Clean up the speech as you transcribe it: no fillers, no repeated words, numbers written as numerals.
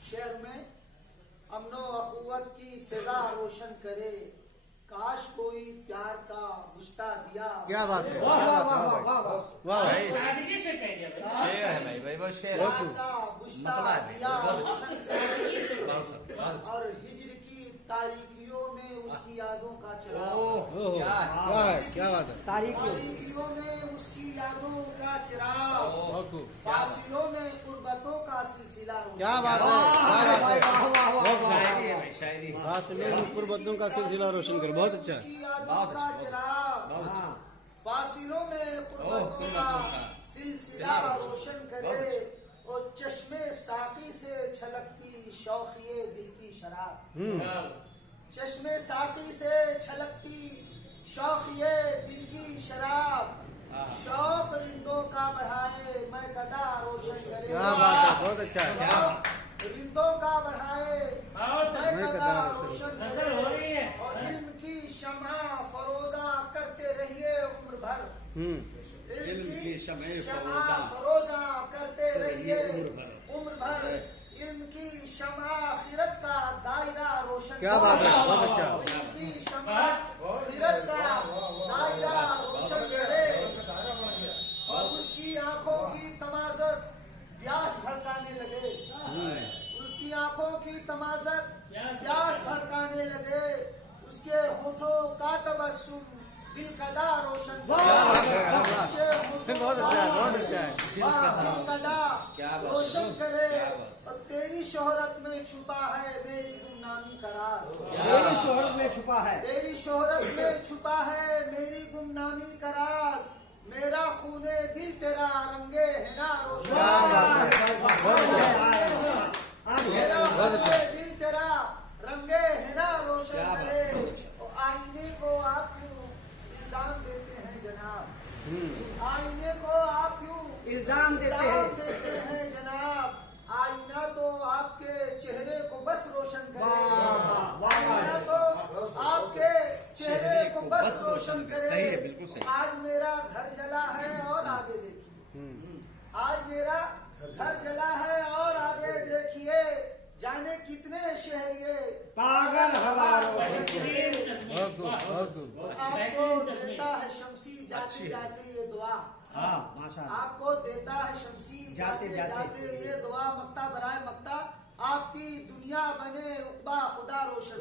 शहर में अमनो अखुवत की फिजा रोशन करे, काश कोई प्यार का बुश्ता दिया। क्या बात है, वाह वाह वाह वाह वाह, सादगी से कह दिया भाई। शेर है भाई वो शेर प्यार का बुश्ता दिया रोशन करे, और हिज्र की तारीकियों में उसकी यादों का चिराग। क्या बात है, तारीकियों में उसकी यादों का चिराग, फासिलों में कुर्बतों का सिलसिला रोशन। क्या बात है, शायरी है भाई, शायरी। कुर्बतों का सिलसिला रोशन कर, बहुत अच्छा। उसकी यादों का चिराग, फासिलों में कुर्बतों का सिलसिला रोशन करे, और चश्मे साकी से छलकती शौकिए दिल की शराब। चश्मे साकी से छलकती शौकिए दिल की शराब, शौक रिंदों का बढ़ाए मैं कदा रोशन करे। क्या बात है, बहुत अच्छा है। रिंदों का बढ़ाए मैं कदा रोशन करे, और इल्म की शम्आ फरोजा करते रहिए उम्र भर। इल्म की शम्आ फरोजा करते रहिए उम्र भर, इल्म की शम्आ आखिरत का दायरा रोशन। क्या बात है, बहुत अच्छा। इल्म की शम्आ आखिरत का दायरा रोशन करे, और उसकी आंखों की तमाज़त प्यास भड़काने लगे। उसकी आंखों की तमाज़त प्यास भड़काने लगे, उसके होठों का तबस्सुम दिल कदा रोशन करे। बहुत अच्छा है, बहुत अच्छा है। दिल कदा रोशन करे, और तेरी शोहरत में छुपा है मेरी गुमनामी का राज। तेरी शोहरत में छुपा है, तेरी शोहरत में छुपा है मेरी गुमनामी का राज, मेरा खूने दिल तेरा रंगे है ना रोशन। मेरा खूने दिल तेरा रंगे है ना रोशन करे, और आईने को आप क्यों इल्जाम देते हैं जनाब। आईने को आप क्यों इल्जाम देते हैं जनाब, आईना तो आपके चेहरे को बस रोशन करे। आईना तो आपके चेहरे को बस रोशन करे। बिल्कुल सही। आज मेरा घर जला है और आगे देखिए, आज मेरा घर जला है और आगे देखिए, जाने कितने शहरिये पागल हवा आपको देता है शमसी जाते जाते ये दुआ। आपको देता है शमसी जाते जाते ये दुआ, मक्ता बराए मक्ता आपकी दुनिया बने उक़बा खुदा रोशन।